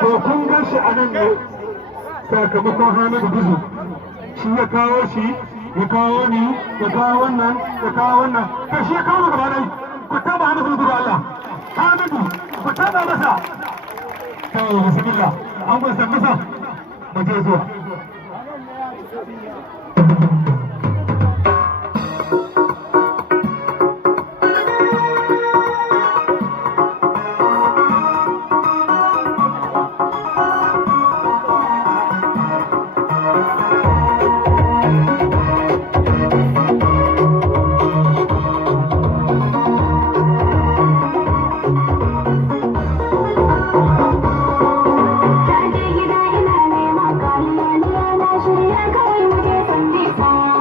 To kun gan shi a nan ne sakamakon Hamidu Buzu shi ya kawo shi ya kawo ni ya kawo wannan ya kawo wannan to shi ya kawo gaba dai ku taba Hamidu Buzu Allah Hamidu ku taba masa to bismillah an ba san masa mu je zuwa Shirya kawai mu je san bisa.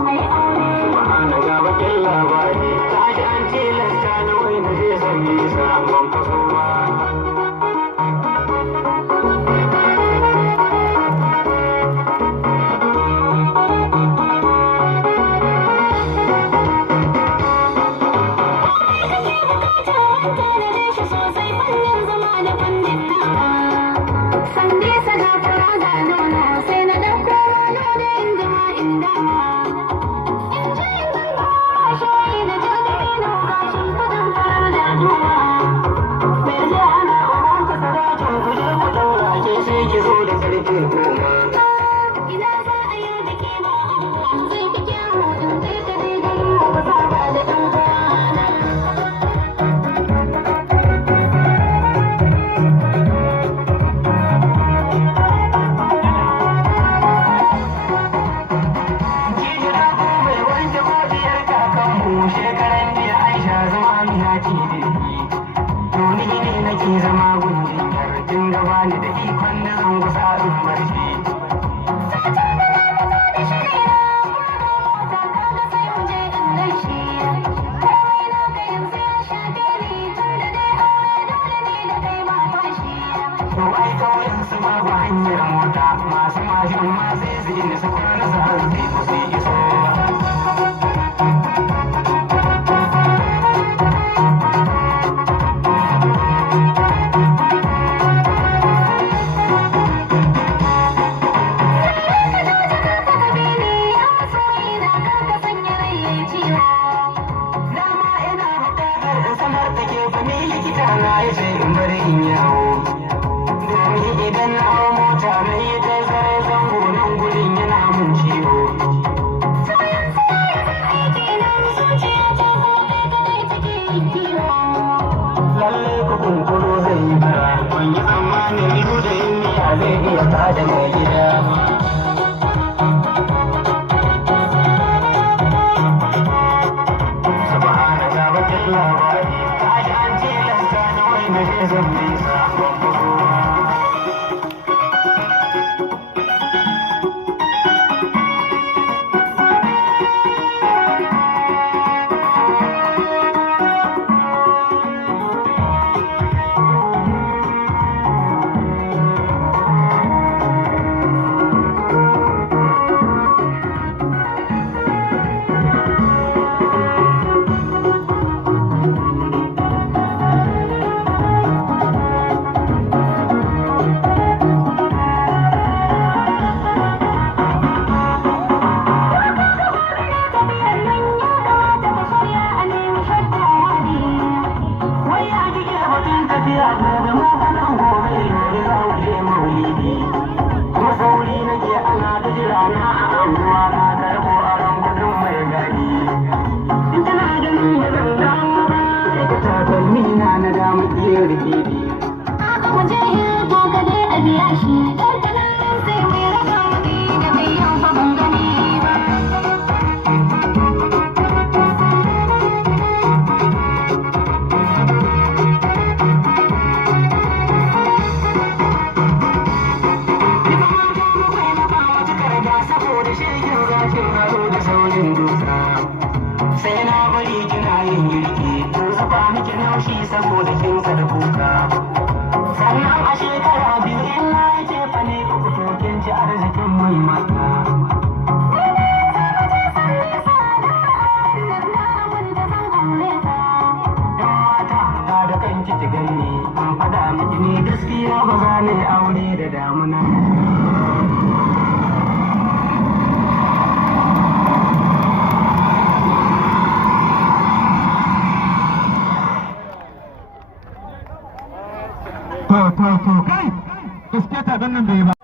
rana a ruwa na karɓo aron gudun mai gari. Tana ganin da zan damu ba, daga takalmi na damu iya rikidi. Aka waje yin kokale a biya shi, tattalin sai mai raka mutu da bai yan fa ban gani ba. Sai na bari kina yin girki, saba miki naushi saboda kin kuka. Sannan a shekara biyu in na yi jefa ne uku to kin ci arzikin mai mata. Mata da kanki ki gani, an faɗa miki ni gaskiya ba za ni aure da damuna. To kai gaskiya ta ganin bai ba